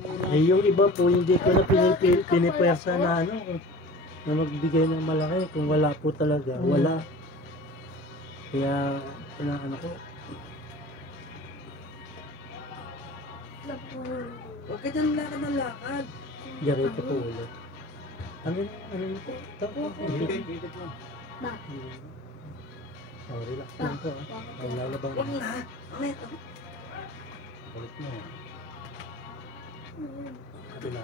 Eh, yung iba po, hindi ko na pinipwersa na ano, na magbigay ng malaki. Kung wala po talaga, wala. Kaya, ano ko. Huwag ka dyan lakad ng lakad. Diretso po ulit. Ano po? Tapos, Ikit mo. oh, relax lang po. Ay, lalabang. Huwag na. Ulit. Balik mo. Kabila.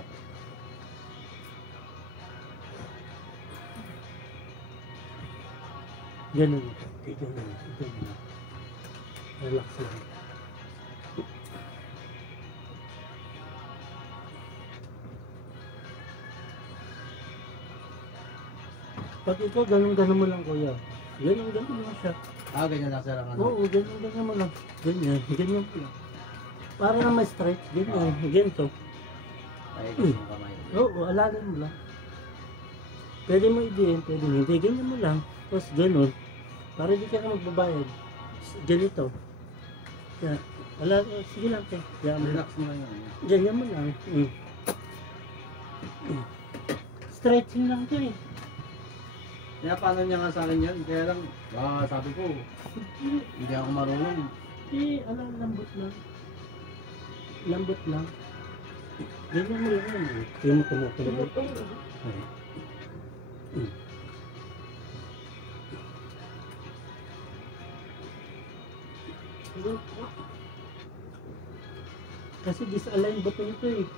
Ganun. Ganun. Relax lang. Pag ikaw, ganun mo lang, kuya. Ganun mo siya. Ganyan lang sir ang ano. Oo, ganyan mo lang. Ganyan mo lang. Para na may stretch, ganyan. Ganito. Ay, yung kamay. Oo, alalay mo lang. Pwede mo i-diin, pwede hindi. Ganyan mo lang. Tapos ganun. Para hindi ka na magbabayad. Ganito. Yan. Sige lang, te. Relax mo lang yun. Ganyan mo lang. Stretching lang to eh. Kaya paano niya nga sa akin yan? Kaya lang, sabi ko, hindi ako marunong. Lambot lang. Lambot lang. Ganyan mo lang. Kaya mo tumutulog. Kasi disalign ba ito eh.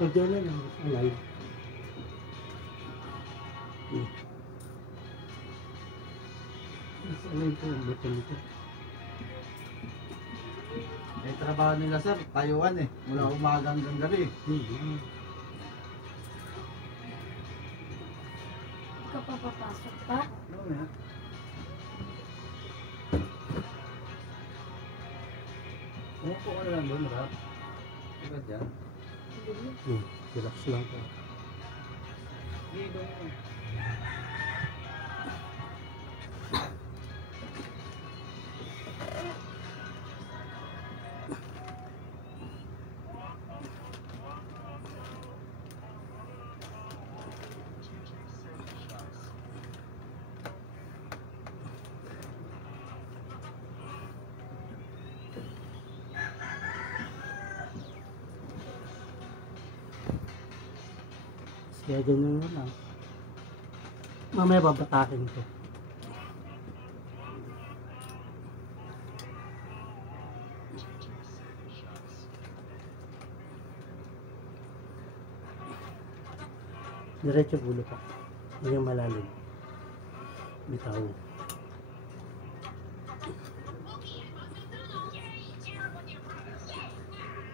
Pag gano'n lang, disalign. Disalign po ang buto nito. Yung trabaho nila sir, tayuan eh. Mula umaga hanggang gabi. Ikaw pa papasok pa? Oo nga. Umupo ka na lang doon, Rap. Diba dyan? Relax lang po. Hindi, doon. Kaya ganyan mo lang. Mamaya babatakin ko. Diretso gulo pa. Yan yung malalim. Bitaw.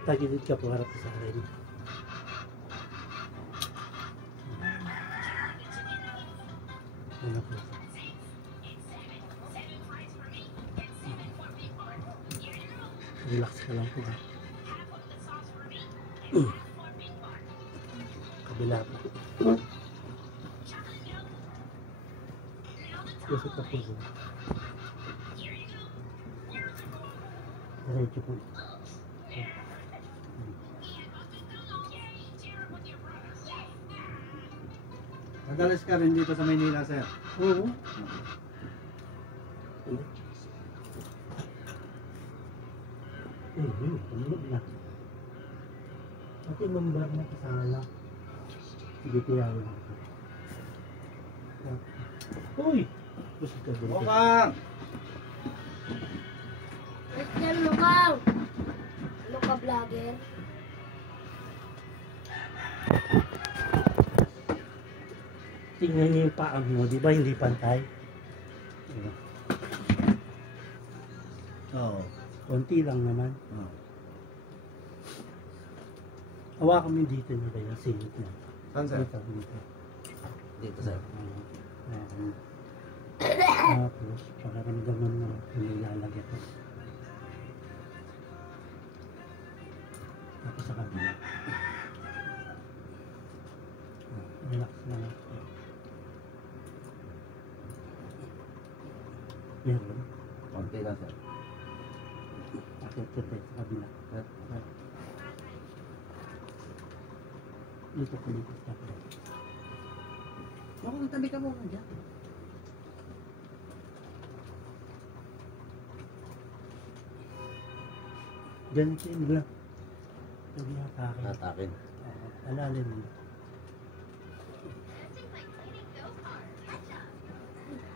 Tagilid ka po harap sa akin. Ano po? Relax ka lang po. Kabila po. Kasi ka po doon. Diretso po. Madalas ka rin dito sa Maynila, sir. Oo. Tulog na. Pati lumbar na kasala. Hindi kaya lang. Uy! Gusto ka din. Bukang! Mr. Lukaw! Luka vlogger. Tingnan niyo yung paa mo, di ba hindi pantay? Oo. Konti lang naman. Hawakan mo dito nila yung singit na. Saan, sir? Dito. Dito, sir. Tapos, pakaramdaman mo nilalagay ko. Tapos sa kabila. Relax lang. Meron. Konti lang, sir. Akit sa kabila. Dito kumikot ako. Ako, tabi ka muna dyan. Ganito yun lang. Huwag niya atakin. Atakin. Alalim mo.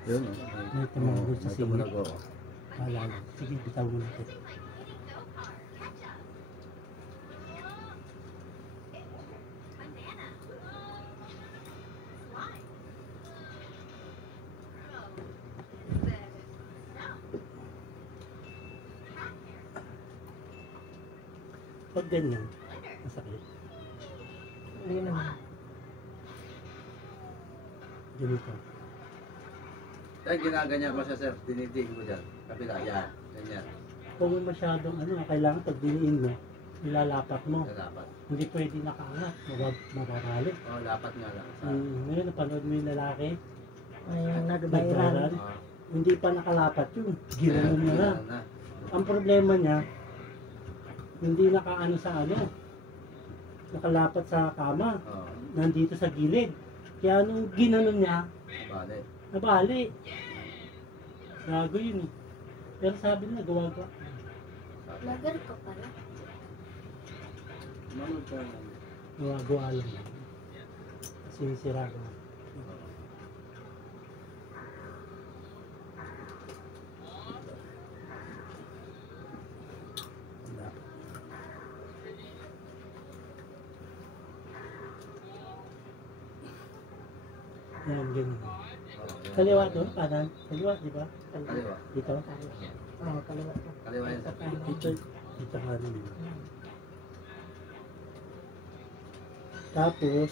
Yun. May tumunog sa May singit. tumunog ako. Alalim. Sige, bitaw mo na ito. Pag ganyan, masakit. Hindi naman. Ganito. Kaya ginaganyan ko siya, sir. Dinidig mo dyan. Kapila, yan. Ganyan. Kung may masyadong kailangan pag diniin mo, nilalapat mo. Dapat. Hindi pwede nakaangat, mababali. Oh, lapat nga lang. Ngayon, napanood mo yung lalaki, Ay, nag-viral. Ah, Hindi pa nakalapat yun. Ginanon niya na. na. Ang problema niya, hindi nakaano sa nakalapat sa kama. Oh, Nandito sa gilid. Kaya nung ginanon niya, bale. nabali. Gago yun eh. Pero sabi nila, gawa-gawa. Vlogger ka pala. Manood ka lang. Gawa-gawa lang. Sinisira ko. Wala. Yan, ganyan. Kaliwa to, kanan. Kaliwa, di ba? Kaliwa. Dito. Oo, kaliwa ko. Kaliwa yan, sir. Dito, dito kanan. Tapos,